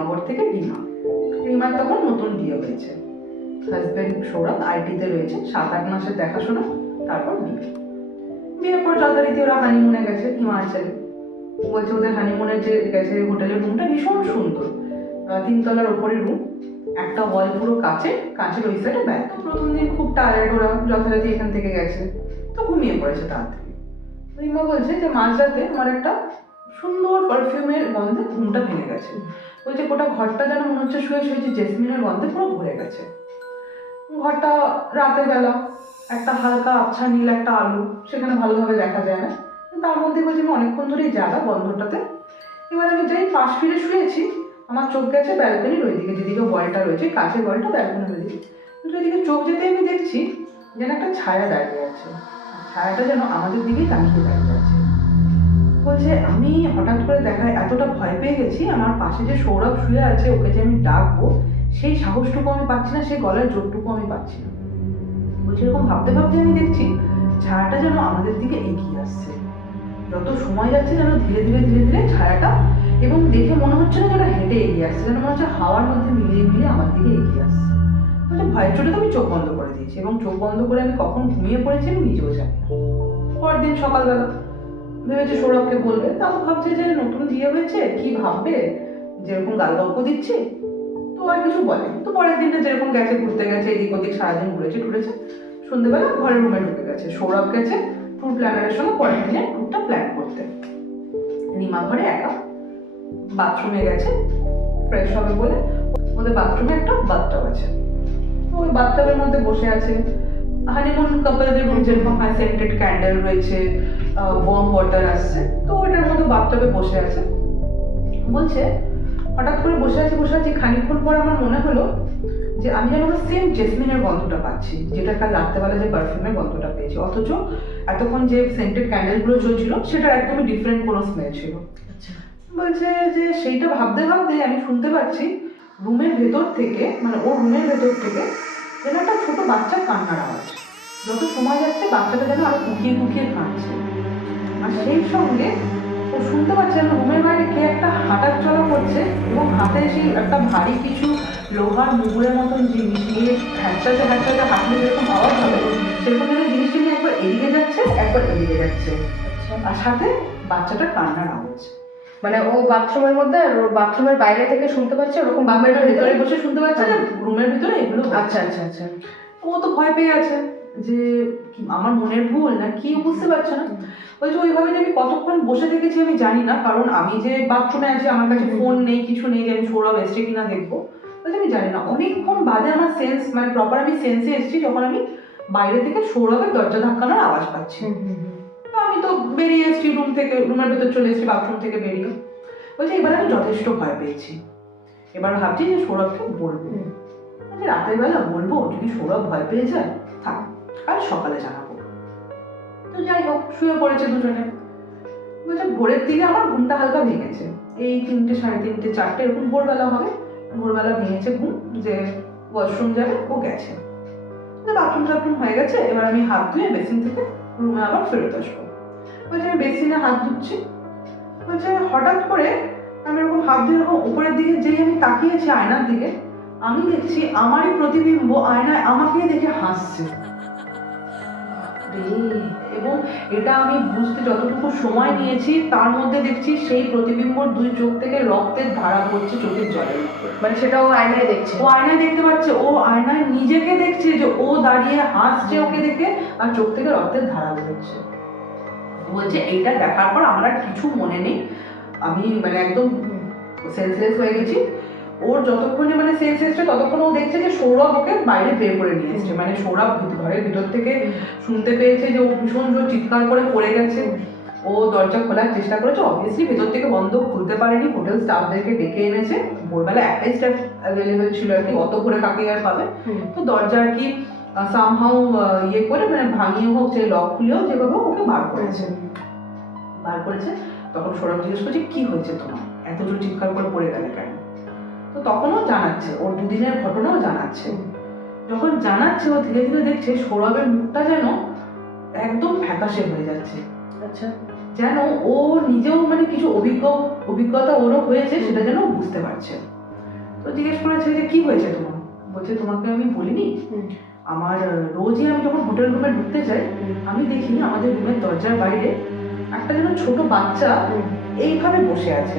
রানীনগর থেকে রিমা রিমার তখন নতুন বিয়ে হয়েছে। হাজব্যান্ড সৌরভ আইটিতে রয়েছে সাত আট মাসের দেখাশোনা, তারপর বিয়ে। বিয়ের পর যথারীতি ওরা হানিমুনে গেছে, হিমাচলে। বলছে ওদের হানিমুনের যে গেছে হোটেলের রুমটা ভীষণ সুন্দর। তিনতলার ওপরে রুম একটা হল পুরো কাচে, কাঁচের ওই সাইডে ব্যাগ প্রথম দিন খুব টায়ার্ড ওরা, যথারীতি এখান থেকে গেছে। তো ঘুমিয়ে পড়েছে তাড়াতাড়ি। রিমা বলছে যে মাঝরাতে আমার একটা সুন্দর পারফিউমের গন্ধে ঘুমটা ভেঙে গেছে। বলছে, গোটা ঘরটা যেন মনে হচ্ছে শুয়ে শুয়ে যে জেসমিনের গন্ধে পুরো ভরে গেছে। ঘরটা রাতের বেলা, একটা হালকা আবছা নীল একটা আলো, সেখানে ভালোভাবে দেখা যায় না। তার মধ্যে বলছি, আমি অনেকক্ষণ ধরেই জায়গা বন্ধটাতে। এবার আমি যাই, পাশ ফিরে শুয়েছি, আমার চোখ গেছে ব্যালকনির ওইদিকে, যেদিকে ওয়ালটা রয়েছে কাছের ওয়ালটা ব্যালকনির ওইদিকে। কিন্তু ওইদিকে চোখ যেতে আমি দেখছি, যেন একটা ছায়া দাঁড়িয়ে আছে। ছায়াটা যেন আমাদের দিকেই তাকিয়ে দাঁড়িয়ে আছে। বলছে, আমি হঠাৎ করে দেখায় এতটা ভয় পেয়ে গেছি, আমার পাশে যে সৌরভ শুয়ে আছে, ওকে যে আমি ডাকবো, সেই সাহসটুকু আমি পাচ্ছি না, সেই গলার জোরটুকু আমি পাচ্ছি না। বলছে, এরকম ভাবতে ভাবতে আমি দেখছি, ছায়াটা যেন আমাদের দিকে এগিয়ে আসছে। যত সময় যাচ্ছে যেন ধীরে ধীরে ধীরে ধীরে ছায়াটা এবং দেখে মনে হচ্ছে না যেন হেঁটে এগিয়ে আসছে, যেন মনে হচ্ছে হাওয়ার মধ্যে মিলিয়ে মিলিয়ে আমার দিকে এগিয়ে আসছে। বলছে, ভয়ের চোটে তো আমি চোখ বন্ধ করে দিয়েছি এবং চোখ বন্ধ করে আমি কখন ঘুমিয়ে পড়েছি আমি নিজেও জানি না। পরের দিন সকালবেলা ভেবেছে সৌরভকে বলবে, তাও ভাবছে যে নতুন বিয়ে হয়েছে, কি ভাববে? যেরকম গাল গল্প দিচ্ছি, তো আর কিছু বলে তো পরের দিনটা যেরকম গেছে, ঘুরতে গেছে, এদিক ওদিক সারাদিন ঘুরেছে ঘুরেছে সন্ধ্যেবেলা ঘরের রুমে ঢুকে গেছে। সৌরভ গেছে ট্যুর প্ল্যানারের সঙ্গে পরের দিনে ট্যুরটা প্ল্যান করতে। নিমা ঘরে একা বাথরুমে গেছে ফ্রেশ হবে বলে ওদের বাথরুমে একটা বাথটাব আছে। ওই বাথটাবের মধ্যে বসে আছে। হানিমুন কাপলদের রুম যেরকম হয় সেন্টেড ক্যান্ডেল রয়েছে ওয়ার্ম ওয়াটার আসছে তো ওটার মধ্যে বাথটাবে বসে আছে। বলছে হঠাৎ করে বসে আছি বসে আছি খানিকক্ষণ পর আমার মনে হলো যে আমি যেন সেম জেসমিনের গন্ধটা পাচ্ছি যেটা কাল রাত্রেবেলা যে পারফিউমের গন্ধটা পেয়েছি। অথচ এতক্ষণ যে সেন্টেড ক্যান্ডেলগুলো চলছিল সেটা একদমই ডিফারেন্ট কোনো স্মেল ছিল। আচ্ছা। বলছে যে সেইটা ভাবতে ভাবতে আমি শুনতে পাচ্ছি রুমের ভেতর থেকে মানে ওর রুমের ভেতর থেকে যেন একটা ছোট বাচ্চার কান্নার আওয়াজ। যত সময় যাচ্ছে বাচ্চাটা যেন আরও কুকিয়ে কুকিয়ে কাঁদছে। আর সেই সঙ্গে ও শুনতে পাচ্ছে রুমের বাইরে কে একটা হাঁটার চলা করছে এবং হাতে সেই একটা ভারী কিছু লোহার মুগুরের মতন জিনিস নিয়ে হ্যাঁচাতে হ্যাঁচাতে হাঁটলে যেরকম আওয়াজ হবে সেরকম যেন জিনিসটা নিয়ে একবার এদিকে যাচ্ছে একবার এদিকে যাচ্ছে। আর সাথে বাচ্চাটার কান্নার আওয়াজ। মানে ও বাথরুমের মধ্যে আর বাথরুমের বাইরে থেকে শুনতে পাচ্ছে ওরকম বাবার ভিতরে বসে শুনতে পাচ্ছে যে রুমের ভিতরে এগুলো আচ্ছা আচ্ছা আচ্ছা। ও তো ভয় পেয়ে আছে। যে আমার মনের ভুল না কি বুঝতে পারছে না? বলছে ওইভাবে যে আমি কতক্ষণ বসে থেকেছি আমি জানি না কারণ আমি যে বাথরুমে আছি আমার কাছে ফোন নেই কিছু নেই যে আমি সৌরভ এসছে কিনা দেখব বলছে আমি জানি না। অনেকক্ষণ বাদে আমার সেন্স মানে প্রপার আমি সেন্সে এসেছি যখন আমি বাইরে থেকে সৌরভের দরজা ধাক্কানোর আওয়াজ পাচ্ছি। তো আমি তো বেরিয়ে এসেছি রুম থেকে রুমের ভেতর চলে এসেছি বাথরুম থেকে বেরিয়ে। বলছে এবার আমি যথেষ্ট ভয় পেয়েছি। এবার ভাবছি যে সৌরভকে বলব। রাতের বেলা বলব যদি সৌরভ ভয় পেয়ে যায় থাক। কাল সকালে জানাব। তো যাই হোক, শুয়ে পড়েছে দুজনে। বলছে, ভোরের দিকে আমার ঘুমটা হালকা ভেঙেছে। এই তিনটে, সাড়ে তিনটে, চারটে, এরকম ভোরবেলা হবে। ভোরবেলা ভেঙেছে ঘুম, যে ওয়াশরুম যাবে, ও গেছে। বাথরুম টাথরুম হয়ে গেছে, এবার আমি হাত ধুয়ে বেসিন থেকে রুমে আবার ফেরত আসব। বলছে, আমি বেসিনে হাত ধুচ্ছি। বলছে, হঠাৎ করে আমি এরকম হাত ধুয়ে এরকম উপরের দিকে যেই আমি তাকিয়েছি আয়নার দিকে, আমি দেখছি আমারই প্রতিবিম্ব আয়নায় আমাকেই দেখে হাসছে! এবং এটা আমি বুঝতে যতটুকু সময় নিয়েছি তার মধ্যে দেখছি সেই প্রতিবিম্বর দুই চোখ থেকে রক্তের ধারা পড়ছে চোখের জলের মানে সেটা ও আয়নায় দেখছে? ও আয়নায় দেখতে পাচ্ছে ও আয়নায় নিজেকে দেখছে যে ও দাঁড়িয়ে হাসছে ওকে দেখে আর চোখ থেকে রক্তের ধারা বেরোচ্ছে। বলছে এইটা দেখার পর আমার কিছু মনে নেই। আমি মানে একদম সেন্সলেস হয়ে গেছি। ওর যতক্ষণে মানে সেন্স এসছে ততক্ষণ ও দেখছে যে সৌরভ ওকে বাইরে বের করে নিয়ে এসছে। মানে সৌরভ ঘরের ভিতর থেকে শুনতে পেয়েছে যে ও ভীষণ জোর চিৎকার করে পড়ে গেছে। ও দরজা খোলার চেষ্টা করেছে। অবভিয়াসলি ভেতর থেকে বন্ধ খুলতে পারেনি হোটেল স্টাফদেরকে ডেকে এনেছে। ভোরবেলা একটাই স্টাফ অ্যাভেলেবেল ছিল আর কি অত করে কাকে আর পাবে? তো দরজা আর কি সামহাউ ইয়ে করে মানে ভাঙিয়ে হোক যে লক খুলেও যেভাবে ওকে বার করেছে। বার করেছে। তখন সৌরভ জিজ্ঞেস করছে কি হয়েছে তোমার? এত জোর চিৎকার করে পড়ে গেলে কেন? তো তখনও জানাচ্ছে ওর দুদিনের ঘটনাও জানাচ্ছে। যখন জানাচ্ছে ও ধীরে ধীরে দেখছে সৌরভের মুখটা যেন একদম ফ্যাকাশে হয়ে যাচ্ছে। আচ্ছা। যেন ও নিজেও মানে কিছু অভিজ্ঞ অভিজ্ঞতা ওরও হয়েছে সেটা যেন বুঝতে পারছে। তো জিজ্ঞেস করেছে যে কি হয়েছে তোমার? বলছে তোমাকে আমি বলিনি? আমার রোজই আমি যখন হোটেল রুমে ঢুকতে যাই আমি দেখি আমাদের রুমের দরজার বাইরে একটা যেন ছোট বাচ্চা এইভাবে বসে আছে।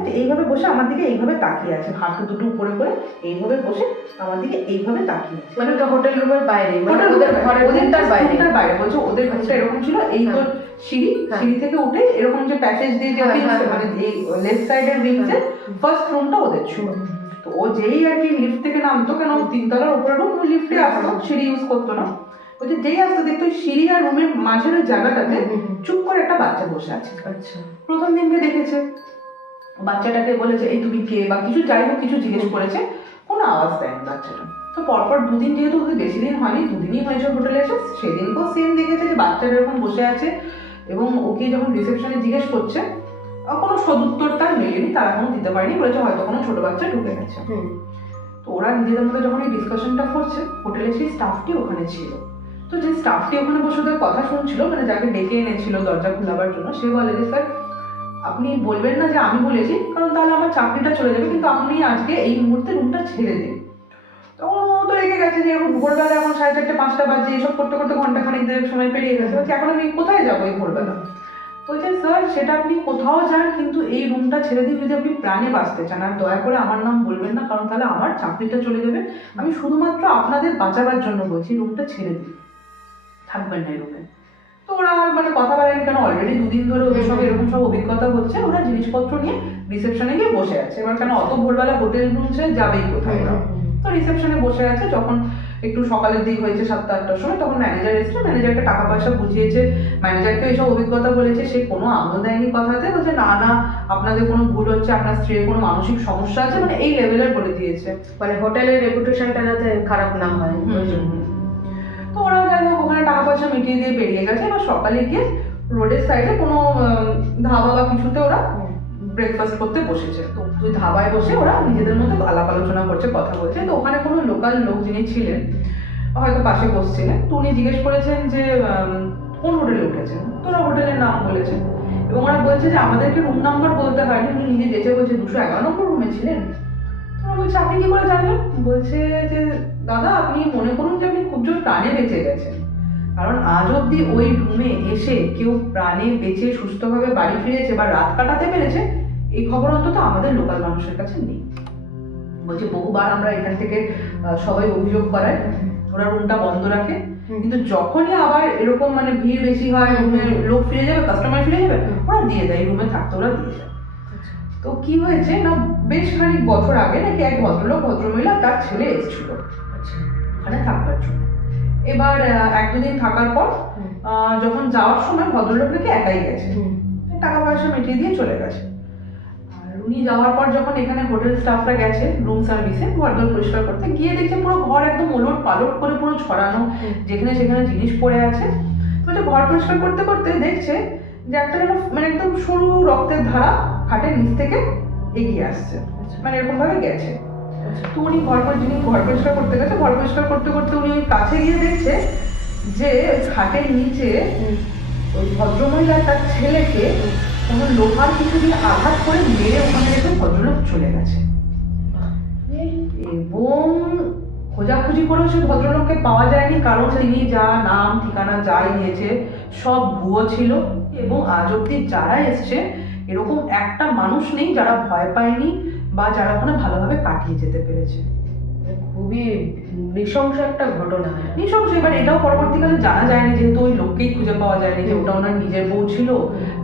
আছে এইভাবে বসে আমার দিকে এইভাবে তাকিয়ে আছে হাঁটু দুটো উপরে করে এইভাবে বসে আমার দিকে এইভাবে তাকিয়ে আছে। মানে ওটা হোটেল রুমের বাইরে মানে হোটেল ওদের রুমের ঘরের ওদের রুমটার বাইরে। রুমটার বাইরে। বলছে ওদের ঘরটা এরকম ছিল এই তোর সিঁড়ি হ্যাঁ। সিঁড়ি থেকে উঠে এরকম যে প্যাসেজ দিয়ে যে হ্যাঁ, হ্যাঁ, মানে এই লেফট সাইডের উইংসে ফার্স্ট রুমটা ওদের ছিল। তো ও যেই আর কি লিফট থেকে নামতো কেন তিনতলার উপরে রুম লিফটে আসতো সিঁড়ি ইউজ করতো না। বলছে যেই আসতো দেখতো সিঁড়ি আর রুমের মাঝের জায়গাটাতে চুপ করে একটা বাচ্চা বসে আছে। আচ্ছা। প্রথম দিনকে দেখেছে। বাচ্চাটাকে বলেছে এই তুমি কে বা কিছু যাই হোক কিছু জিজ্ঞেস করেছে কোনো আওয়াজ দেয়নি বাচ্চাটা। তো পরপর দুদিন যেহেতু ওদের বেশি দিন হয়নি দুদিনই হয়েছে হোটেলে এসে সেদিনকেও সেম দেখেছে যে বাচ্চাটা এরকম বসে আছে এবং ওকে যখন রিসেপশনে জিজ্ঞেস করছে কোনো সদুত্তর তার মেলেনি তারা কোনো দিতে পারেনি বলেছে হয়তো কোনো ছোট বাচ্চা ঢুকে গেছে। তো ওরা নিজেদের মধ্যে যখন এই ডিসকাশনটা করছে হোটেলে সেই স্টাফটি ওখানে ছিল। তো যে স্টাফটি ওখানে বসে ওদের কথা শুনছিল মানে যাকে ডেকে এনেছিল দরজা খোলাবার জন্য সে বলে যে স্যার আপনি বলবেন না যে আমি বলেছি, কারণ তাহলে আমার চাকরিটা চলে যাবে, কিন্তু আপনি আজকে এই মুহূর্তে রুমটা ছেড়ে দিন। তখন ও তো রেগে গেছে যে এখন ভোরবেলা এখন সাড়ে চারটে, পাঁচটা বাজে, এসব করতে করতে ঘণ্টা খানিক দেড়েক সময় পেরিয়ে গেছে। বলছে, এখন আমি কোথায় যাব এই ভোরবেলা? বলছে, স্যার, সেটা আপনি কোথাও যান, কিন্তু এই রুমটা ছেড়ে দিন যদি আপনি প্রাণে বাঁচতে চান। আর দয়া করে আমার নাম বলবেন না, কারণ তাহলে আমার চাকরিটা চলে যাবে। আমি শুধুমাত্র আপনাদের বাঁচাবার জন্য বলছি রুমটা ছেড়ে দিন। থাকবেন না এই রুমে তো ওরা আর মানে কথা বলেনি কেন? অলরেডি দুদিন ধরে ওদের সঙ্গে এরকম সব অভিজ্ঞতা হচ্ছে ওরা জিনিসপত্র নিয়ে রিসেপশনে গিয়ে বসে আছে। এবার কেন? অত ভোরবেলা হোটেল ছেড়ে যাবেই কোথায় তো রিসেপশনে বসে আছে যখন একটু সকালের দিক হয়েছে সাতটা আটটার সময় তখন ম্যানেজার এসেছে। ম্যানেজারকে টাকা পয়সা বুঝিয়েছে ম্যানেজারকে এইসব অভিজ্ঞতা বলেছে। সে কোনো আমল দেয়নি কথাতে। বলছে না না আপনাদের কোনো ভুল হচ্ছে আপনার স্ত্রীর কোনো মানসিক সমস্যা আছে। মানে এই লেভেলের বলে দিয়েছে। মানে হোটেলের রেপুটেশনটা যাতে খারাপ না হয় পয়সা মিটিয়ে দিয়ে বেরিয়ে গেছে। এবার সকালে গিয়ে রোডের সাইডে কোনো ধাবা বা কিছুতে ওরা ব্রেকফাস্ট করতে বসেছে। তো ওই ধাবায় বসে ওরা নিজেদের মধ্যে আলাপ আলোচনা করছে, কথা বলছে। তো ওখানে কোনো লোকাল লোক যিনি ছিলেন, হয়তো পাশে বসছিলেন, তো উনি জিজ্ঞেস করেছেন যে কোন হোটেলে উঠেছেন? তো ওরা হোটেলের নাম বলেছে। এবং ওরা বলছে যে, আমাদেরকে রুম নাম্বার বলতে হয়নি। উনি নিজে যেতে বলছে, দুশো এগারো নম্বর রুমে ছিলেন। তো ওরা বলছে, আপনি কি করে জানলেন? বলছে যে, দাদা, আপনি মনে করুন যে, আপনি খুব জোর প্রাণে বেঁচে গেছেন। কারণ আজ অব্দি ওই রুমে এসে কেউ প্রাণে বেঁচে সুস্থভাবে বাড়ি ফিরেছে বা রাত কাটাতে পেরেছে এই খবর অন্তত আমাদের লোকাল মানুষের কাছে নেই। বলছে বহুবার আমরা এখান থেকে সবাই অভিযোগ করাই ওরা রুমটা বন্ধ রাখে। কিন্তু যখনই আবার এরকম মানে ভিড় বেশি হয় রুমে লোক ফিরে যাবে কাস্টমার ফিরে যাবে ওরা দিয়ে দেয় রুমে থাকতে ওরা দিয়ে দেয়। আচ্ছা। তো কি হয়েছে না বেশ খানিক বছর আগে নাকি এক ভদ্রলোক ভদ্রমহিলা তার ছেলে এসেছিল। আচ্ছা। ওখানে থাকবার জন্য। এবার এক দুদিন থাকার পর যখন যাওয়ার সময় ভদ্রলোক নাকি একাই গেছে। টাকা পয়সা মিটিয়ে দিয়ে চলে গেছে। আর উনি যাওয়ার পর যখন এখানে হোটেল স্টাফরা গেছে রুম সার্ভিসে ঘরদোর পরিষ্কার করতে গিয়ে দেখছে পুরো ঘর একদম ওলট পালট করে পুরো ছড়ানো যেখানে সেখানে জিনিস পড়ে আছে। তো ঘর পরিষ্কার করতে করতে দেখছে যে একটা যেন মানে একদম সরু রক্তের ধারা খাটের নিচ থেকে এগিয়ে আসছে। মানে এরকম ভাবে গেছে। আচ্ছা। তো উনি ঘর পর যিনি ঘর পরিষ্কার করতে গেছে ঘর পরিষ্কার করতে করতে উনি ওই কাছে গিয়ে দেখছে যে খাটের নিচে। ওই ভদ্রমহিলা তার ছেলেকে কোনো লোহার কিছু দিয়ে আঘাত করে মেরে ওখানে রেখে ভদ্রলোক চলে গেছে এবং খোঁজাখুঁজি করেও সে ভদ্রলোককে পাওয়া যায়নি কারণ তিনি যা নাম ঠিকানা যাই দিয়েছে সব ভুয়ো ছিল এবং আজ অব্দি যারা এসছে এরকম একটা মানুষ নেই যারা ভয় পায়নি বা যারা ওখানে ভালোভাবে কাটিয়ে যেতে পেরেছে। খুবই নৃশংস একটা ঘটনা নৃশংস এবার এটাও পরবর্তীকালে জানা যায়নি যেহেতু ওই লোককেই খুঁজে পাওয়া যায়নি যে ওটা ওনার নিজের বউ ছিল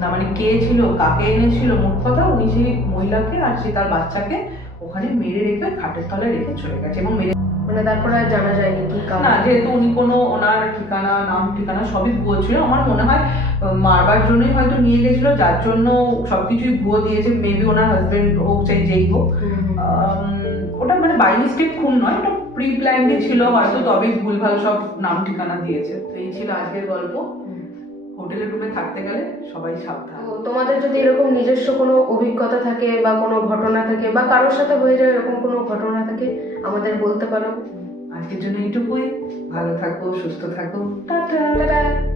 না মানে কে ছিল কাকে এনেছিল মোট কথা উনি সেই মহিলাকে আর সে তার বাচ্চাকে ওখানে মেরে রেখে খাটের তলায় রেখে চলে গেছে এবং মেরে মানে তারপরে আর জানা যায়নি কি কারণ। না যেহেতু উনি কোনো ওনার ঠিকানা নাম ঠিকানা সবই ভুয়ো ছিল। আমার মনে হয় মারবার জন্যই হয়তো নিয়ে গেছিল যার জন্য সবকিছুই ভুয়ো দিয়েছে। মেবি ওনার হাজবেন্ড হোক চাই যেই হোক। ওটা মানে বাই মিস্টেক খুন নয় ওটা প্রি প্ল্যান্ডই ছিল। হয়তো তবেই ভুলভাল সব নাম ঠিকানা দিয়েছে। তো এই ছিল আজকের গল্প। হুম। হোটেলের রুমে থাকতে গেলে সবাই সাবধান। তোমাদের যদি এরকম নিজস্ব কোনো অভিজ্ঞতা থাকে বা কোনো ঘটনা থাকে বা কারোর সাথে হয়ে যায় এরকম কোনো ঘটনা থাকে আমাদের বলতে পারো। আজকের জন্য এইটুকুই। ভালো থাকো সুস্থ থাকো। টাটা। টাটা।